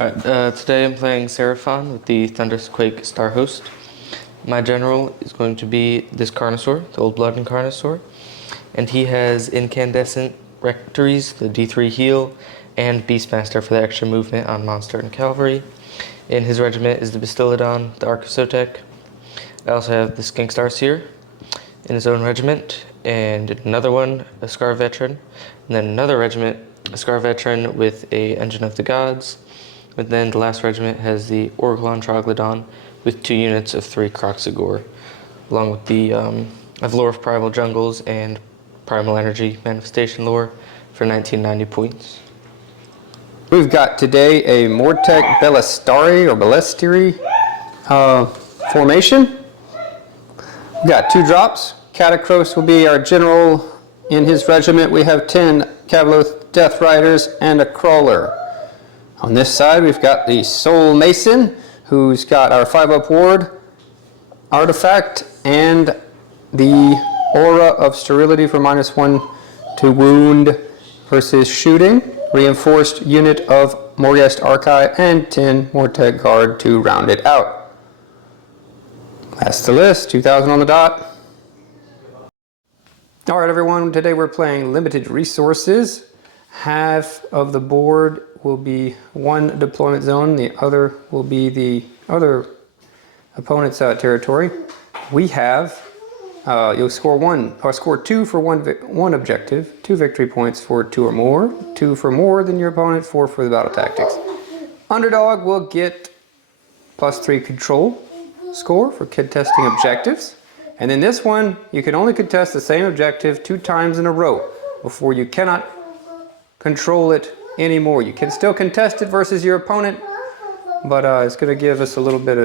Today I'm playing Seraphon with the Thunderquake Star Host. My general is going to be this Carnosaur, the Old Blood Carnosaur, and he has Incandescent Rectories, the D3 heal, and Beastmaster for the extra movement on Monster and Cavalry. In his regiment is the Bastillodon, the Archosotek. I also have the Skinkstar Seer in his own regiment, and another one, a Scar Veteran, and then another regiment, a Scar Veteran with a Engine of the Gods. And then the last regiment has the Orglon Troglodon with 2 units of 3 Kroxigor, along with the I have Lore of Primal Jungles and Primal Energy Manifestation Lore for 1990 points. We've got today a Mortek Bellastari or Bellastiri formation. We've got 2 drops. Catacross will be our general. In his regiment we have 10 Cavaloth Death Riders and a Crawler. On this side we've got the Soul Mason, who's got our 5-up ward, artifact, and the Aura of Sterility for -1 to wound versus shooting, reinforced unit of Morghast Archive, and 10 Mortek Guard to round it out. That's the list, 2,000 on the dot. Alright everyone, today we're playing limited resources. Half of the board will be one deployment zone, the other will be the other opponent's territory. We have, you'll score 2 for one objective, 2 victory points for 2 or more, 2 for more than your opponent, 4 for the battle tactics. Underdog will get +3 control score for contesting objectives. And in this one, you can only contest the same objective 2 times in a row before you cannot control it anymore. You can still contest it versus your opponent, but it's going to give us a little bit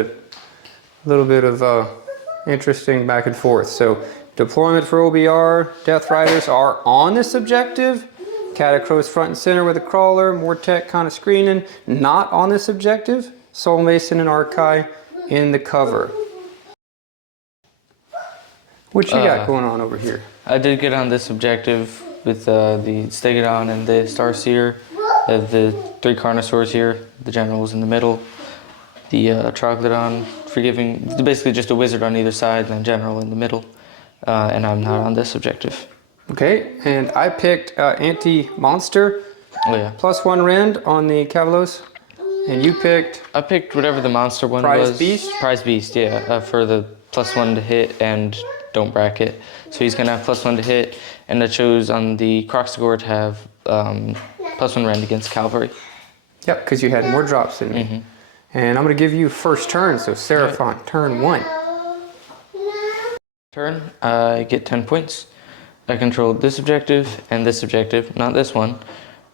of interesting back and forth. So deployment for OBR, Death Riders are on this objective. Catacross front and center with a Crawler, Mortek kind of screening. Not on this objective. Soul Mason and Archive in the cover. What you got going on over here? I did get on this objective with the Stegodon and the Starseer. The 3 Carnosaurs here, the generals in the middle, the Troglodon, basically just a wizard on either side and a general in the middle, and I'm not on this objective. Okay, and I picked anti-monster, +1 rend on the Cavalos, and you picked? I picked whatever the monster one Prize was. Beast? Prize Beast, yeah, for the +1 to hit and don't bracket. So he's going to have +1 to hit, and I chose on the Kroxigor to have +1 rend against Cavalry. Yep, because you had more drops than me. And I'm going to give you first turn, so Seraphon, turn 1. Turn, I get 10 points. I control this objective and this objective, not this one.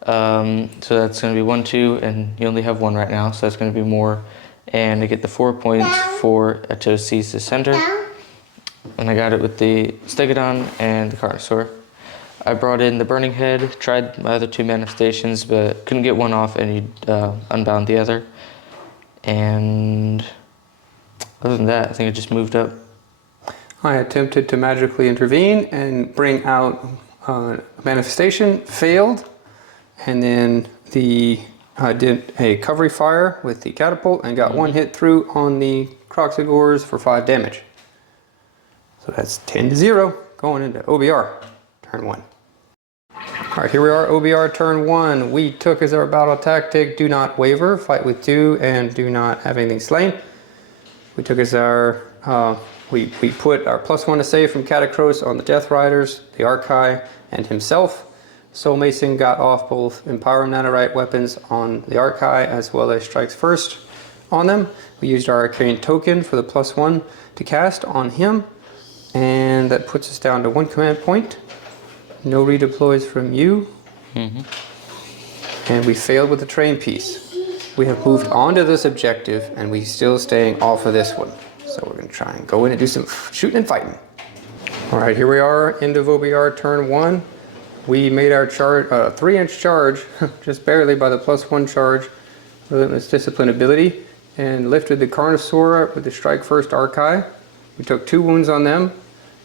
So that's going to be 1, 2, and you only have 1 right now, so that's going to be more. And I get the 4 points for I chose Seize the Center. And I got it with the Stegodon and the Carnosaur. I brought in the Burning Head, tried my other 2 manifestations, but couldn't get one off, and he unbound the other. And other than that, I think I just moved up. I attempted to magically intervene and bring out manifestation, failed, and then I did a Cavalry Fire with the Catapult and got 1 hit through on the Kroxigors for 5 damage. So that's 10-0 going into OBR, turn 1. Alright, here we are, OBR turn 1. We took as our battle tactic, do not waver, fight with 2, and do not have anything slain. We took as our, we put our +1 to save from Catacross on the Death Riders, the Archive, and himself. Soul Mason got off both Empower and Nanorite weapons on the Archive, as well as Strikes First on them. We used our Arcane Token for the +1 to cast on him, and that puts us down to 1 command point. No redeploys from you. And we failed with the train piece. We have moved on to this objective, and we're still staying off of this one. So we're going to try and go in and do some shooting and fighting. Alright, here we are, end of OBR turn 1. We made our charge, 3-inch charge, just barely by the +1 charge, Relentless Discipline ability, and lifted the Carnosaur with the Strike First Archive. We took 2 wounds on them.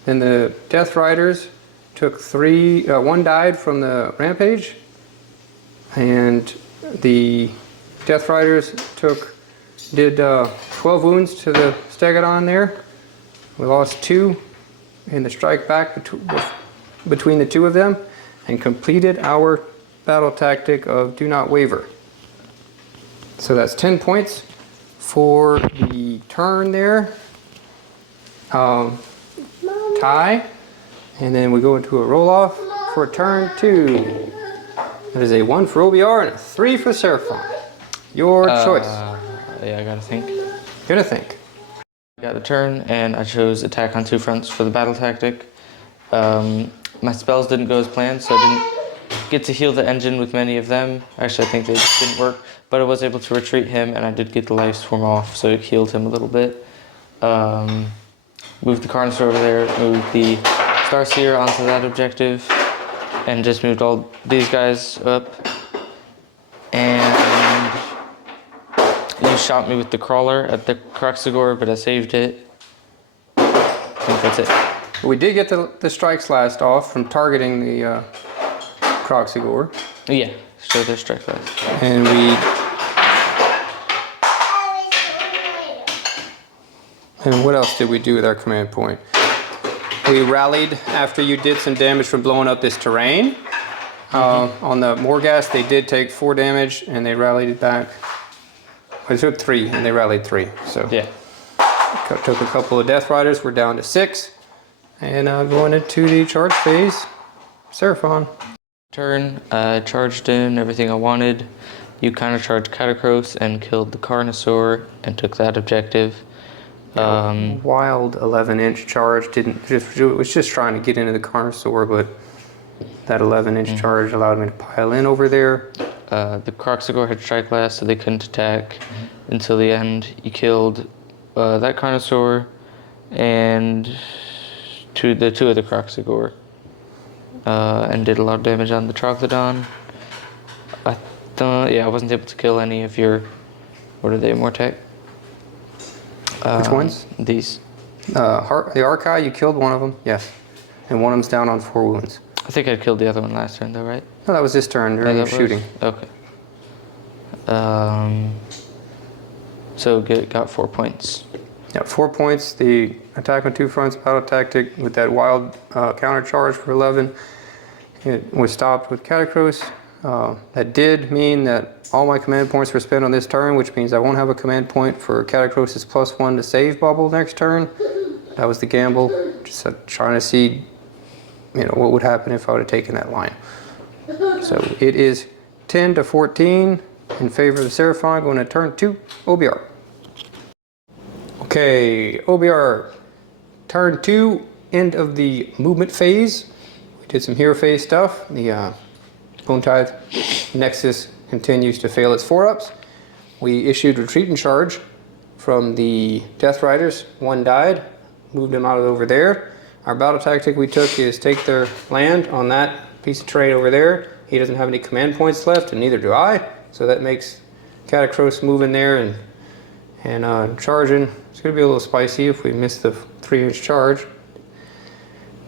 Then the Death Riders took 1 died from the Rampage, and the Death Riders did 12 wounds to the Stegodon there. We lost 2 in the strike back between the 2 of them, and completed our battle tactic of do not waver. So that's 10 points for the turn there. Tie, and then we go into a roll off for turn 2. That is a 1 for OBR and a 3 for Seraphon. Your choice. Yeah, I gotta think. Gonna think. I got the turn, and I chose attack on 2 fronts for the battle tactic. My spells didn't go as planned, so I didn't get to heal the engine with many of them. Actually, I think they just didn't work, but I was able to retreat him, and I did get the life swarm off, so it healed him a little bit. Moved the Carnosaur over there, moved the Starseer onto that objective, and just moved all these guys up. And you shot me with the Crawler at the Croxagore, but I saved it. I think that's it. We did get the strike slash off from targeting the Croxagore. Yeah, so there's strike slash. And what else did we do with our command point? We rallied after you did some damage from blowing up this terrain. On the Morghast, they did take 4 damage, and they rallied it back. They took 3, and they rallied 3. So Yeah. took a couple of Death Riders. We're down to 6. And going into the charge phase, Seraphon. Turn, charged in everything I wanted. You kind of charged Catacross and killed the Carnosaur and took that objective. Wild 11-inch charge was just trying to get into the Carnosaur, but that 11-inch charge allowed me to pile in over there. The Croxagore had strike last, so they couldn't attack until the end. You killed that Carnosaur and the 2 of the Croxagore, and did a lot of damage on the Troglodon. I wasn't able to kill any of your, what are they, Mortec? Which ones? These. The Archai, you killed one of them, yes. And one of them's down on 4 wounds. I think I killed the other one last turn though, right? No, that was this turn during the shooting. Okay. So got 4 points. Yeah, 4 points. The attack on 2 fronts, battle tactic with that wild counter charge for 11. It was stopped with Catacross. That did mean that all my command points were spent on this turn, which means I won't have a command point for Catacross's +1 to save bubble next turn. That was the gamble. Just trying to see, what would happen if I would have taken that line. So it is 10 to 14 in favor of the Seraphon, going to turn 2, OBR. Okay, OBR, turn 2, end of the movement phase. We did some hero phase stuff. The Bone Tithe Nexus continues to fail its 4-ups. We issued retreat and charge from the Death Riders. 1 died, moved him out of over there. Our battle tactic we took is take their land on that piece of terrain over there. He doesn't have any command points left, and neither do I. So that makes Catacross move in there and charging. It's going to be a little spicy if we miss the 3-inch charge.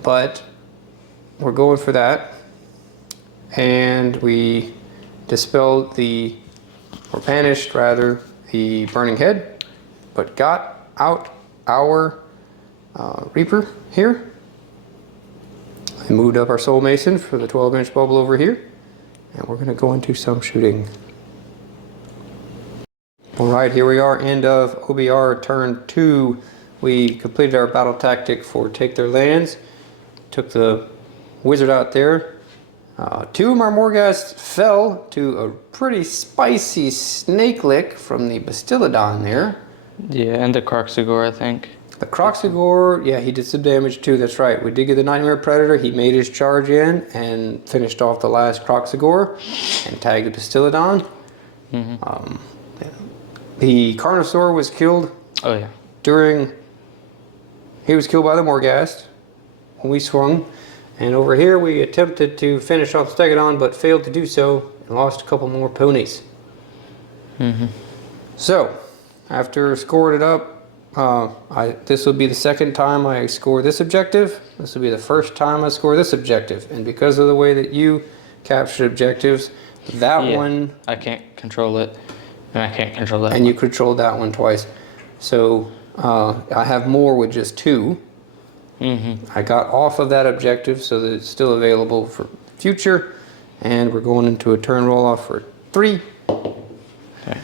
But we're going for that. And we dispelled or banished rather, the Burning Head, but got out our Reaper here. I moved up our Soul Mason for the 12-inch bubble over here, and we're going to go into some shooting. Alright, here we are, end of OBR turn 2. We completed our battle tactic for take their lands, took the wizard out there. 2 of our Morghast fell to a pretty spicy snake lick from the Bastillodon there. Yeah, and the Croxagore, I think. The Croxagore, yeah, he did some damage too, that's right. We did get the Nightmare Predator. He made his charge in and finished off the last Croxagore and tagged the Bastillodon. The Carnosaur was killed. Oh yeah. He was killed by the Morghast when we swung. And over here we attempted to finish off Stegodon, but failed to do so and lost a couple more ponies. So, after scored it up, this will be the second time I score this objective. This will be the first time I score this objective. And because of the way that you captured objectives, that one... I can't control it. And I can't control that And one. you controlled that one twice. So I have more with just 2. I got off of that objective so that it's still available for future. And we're going into a turn roll off for 3. Okay.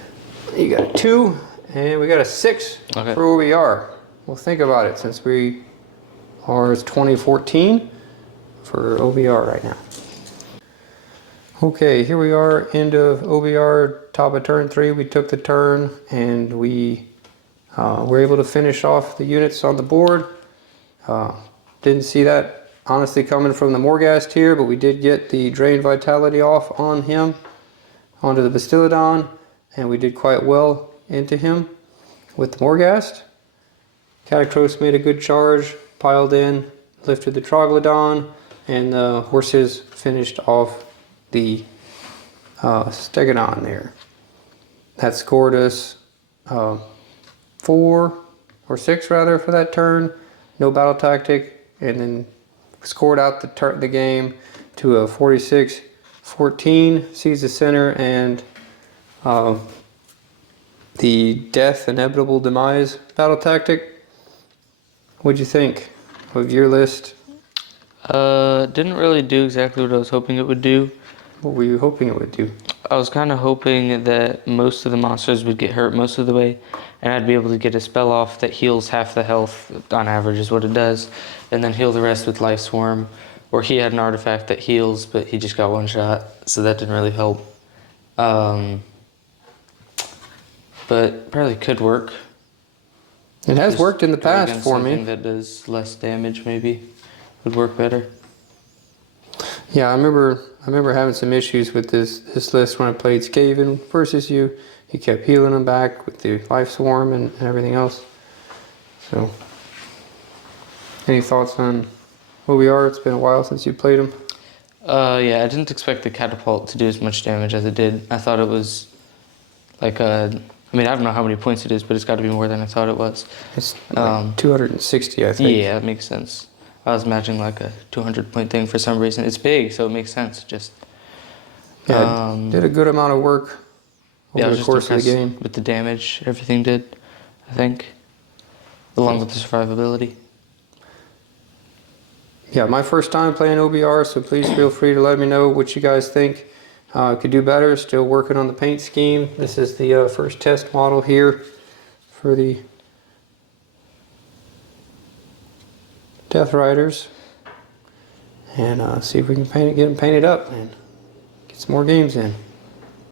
You got a 2, and we got a 6 Okay. for where we are. Well, think about it, since we are 2014 for OBR right now. Okay, here we are, end of OBR, top of turn 3. We took the turn, and we were able to finish off the units on the board. Didn't see that honestly coming from the Morghast here, but we did get the Drain Vitality off on him, onto the Bastiladon, and we did quite well into him with the Morghast. Catacross made a good charge, piled in, lifted the Troglodon, and the horses finished off the Stegodon there. That scored us 4 or 6 rather for that turn. No battle tactic, and then scored out the game to a 46-14. Seized the center, and the death, inevitable demise battle tactic. What'd you think of your list? Didn't really do exactly what I was hoping it would do. What were you hoping it would do? I was kind of hoping that most of the monsters would get hurt most of the way, and I'd be able to get a spell off that heals half the health on average is what it does, and then heal the rest with Life Swarm. Or he had an artifact that heals, but he just got one shot, so that didn't really help. But probably could work. It has Just worked in the go past against for something me. that does less damage maybe would work better. Yeah, I remember having some issues with this list when I played Skaven versus you. He kept healing them back with the Life Swarm and everything else. So, any thoughts on who we are? It's been a while since you played him. Yeah, I didn't expect the catapult to do as much damage as it did. I thought it was like a... I mean, I don't know how many points it is, but it's got to be more than I thought it was. It's like 260, I think. Yeah, that makes sense. I was imagining like a 200-point thing for some reason. It's big, so it makes sense. Just Yeah, did a good amount of work yeah, I over was the just course of the impressed game. with the damage everything did, I think, along with the survivability. Yeah, my first time playing OBR, so please feel free to let me know what you guys think. Could do better, still working on the paint scheme. This is the first test model here for the Death Riders. And see if we can get them painted up and get some more games in.